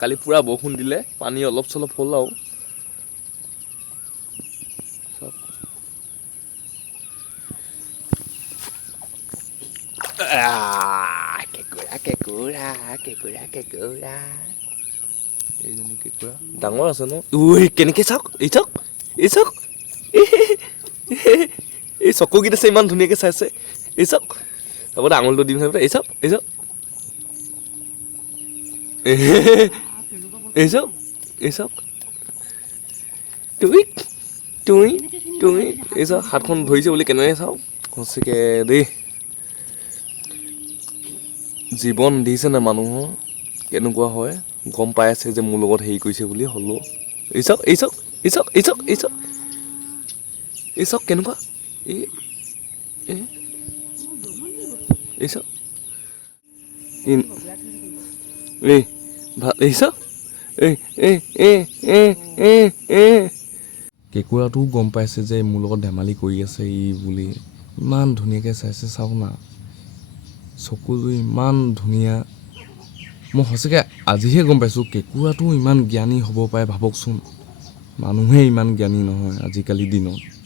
কালি পুৰা বৰষুণ দিলে পানী অলপ চলপ হ'ল আৰু কেঁকুৰা কেঁকুৰা কেঁকুৰা কেঁকুৰা এইজনী কেঁকুৰা ডাঙৰ আছে ন ঐ কেনেকৈ চাওক এই চাওক এই চাওক এই চকুকেইটা আছে ইমান ধুনীয়াকৈ চাইছে এই চাওক তাৰপৰা আঙুলটো দিম এই চাওক এই চাওক এই চাওক এই চাওক তুই তুই তুই এই চাওক হাতখন ধৰিছে বুলি কেনেকৈ চাওক সঁচাকৈ দেই জীৱন দিছে নে মানুহৰ কেনেকুৱা হয় গম পাই আছে যে মোৰ লগত হেৰি কৰিছে বুলি হ'লেও এই চাওক এই চাওক এই চাওক এই চাওক এই চাওক এই চাওক কেনেকুৱা এই এই চাওক এই ভাল এই চাওক এই এই এই এই এই এই কেঁকুৰাটোও গম পাইছে যে মোৰ লগত ধেমালি কৰি আছে ই বুলি ইমান ধুনীয়াকৈ চাইছে চাওক না চকুযোৰ ইমান ধুনীয়া মই সঁচাকৈ আজিহে গম পাইছোঁ কেঁকুৰাটো ইমান জ্ঞানী হ'ব পাৰে ভাবকচোন মানুহে ইমান জ্ঞানী নহয় আজিকালি দিনত